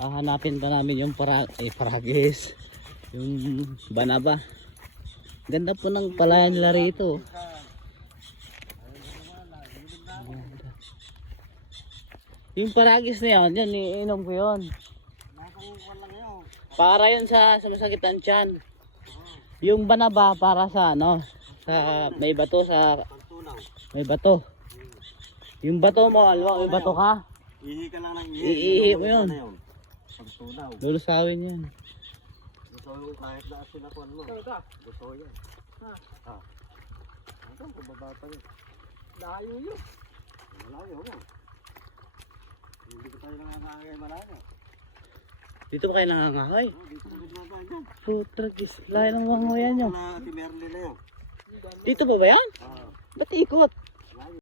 Hahanapin pa namin yung paragis. Yung banaba. Ganda po ng palayan nila rito. Yung paragis na yan, yan, iinom ko yun. Para yun sa masakit ang tiyan. Yung banaba para sa ano, sa may bato, may bato. Yung bato mo, alwa, may bato ka. Ihi ka lang ng Iihi mo yun. Pagtunaw. Lulusawin yun. Gusto yung kahit na sinapuan mo. Gusto yan. Ito, pababa pa yun. Layo yun. Malayo mo. Hindi ko tayo nangangangay malayo. Dito ba kayo nangangahay? Dito ko baba dyan. Putragis, layo ng wangoyan nyo. Si Merly na yun. Dito pa ba yan? Ba't ikot?